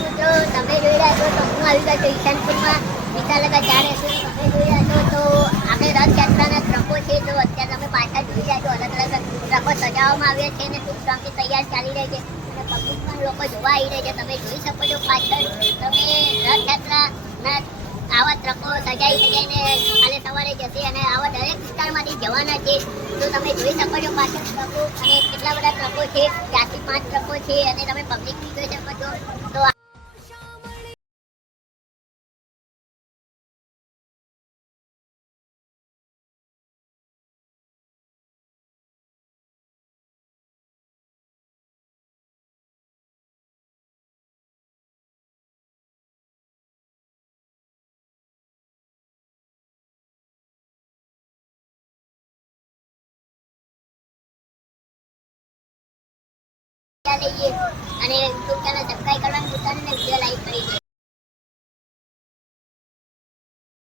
મિત્રો તમે જોઈ રહ્યા છો તો હું આવી ગયો છું ઈશાનપુરમાં વિશાલગા ચાર તમે જોઈ રહ્યા છો તો આપણે રથયાત્રાના ટ્રકો છે તો અત્યારે તમે પાછા જોઈ રહ્યા છો અલગ અલગ ટ્રકો સજાવવામાં આવ્યા છે અને ટૂંક સમયની તૈયાર ચાલી રહી છે અને પબ્લિક પણ લોકો જોવા આવી રહ્યા છે તમે જોઈ શકો છો પાછળ તમે રથયાત્રાના આવા ટ્રકો સજાઈને કાલે સવારે જશે અને આવા દરેક વિસ્તારમાંથી જવાના છે તો તમે જોઈ શકો છો પાછળ ટ્રકો અને કેટલા બધા ટ્રકો છે 4 થી 5 ટ્રકો છે અને તમે પબ્લિક બી જોઈ શકો છો તો લઈએ અને યુટ્યુબ ચેનલ સબસ્ક્રાઇબ કરવાનું ભૂલતા નહીં ને વિડીયો લાઈક કરી દે